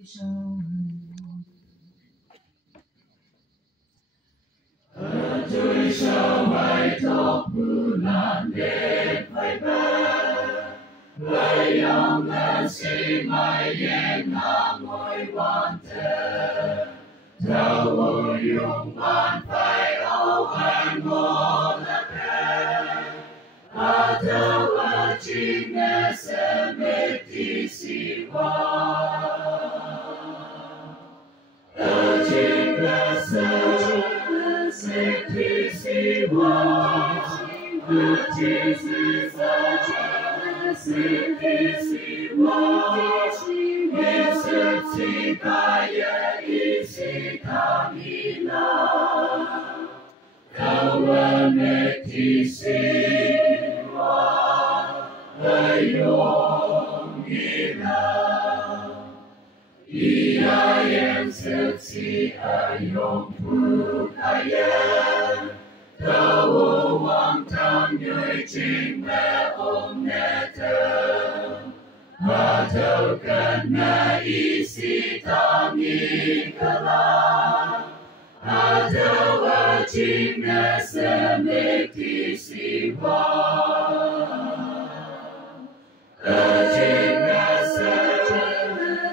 Tôi sao mày tóc bulan đến phải bờ, lấy ông là si mày yên nam ngồi quan thờ, thâu dùng quan phải âu anh ngô là kề, thâu chỉ nghe sẽ mê tí si hoa, chỉ nghe sẽ si hoa, chỉ si hoa, si kaya isi kamila, kau meti si hoa, ayong ila, ia yang seksi ayong bukayan, kau wang tam nyui ching me netem, atau kena isi tangi kelam, atau wajib semeti siwa, wajib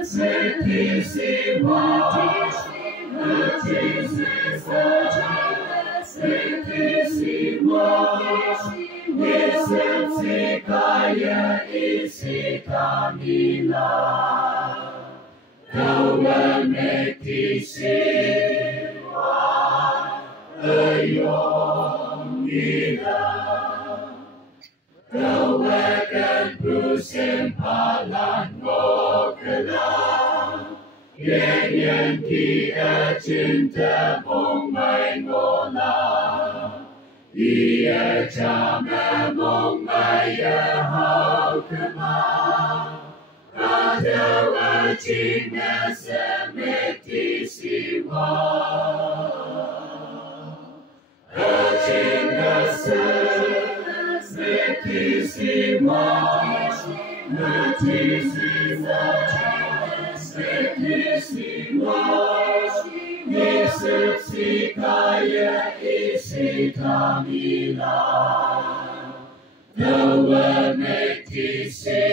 semeti siwa, wajib semeti siwa, isi kaya isi kamila, kau meti siwa, ayong ila, kau akan bersempalan ngokelam, yang dia cinta mong may ngolam. Ia jama mong maya hau kema, ada wajibnya semeti siwa, wajibnya semeti siwa, semeti siwa, isi kaya isi kamila, kau meti si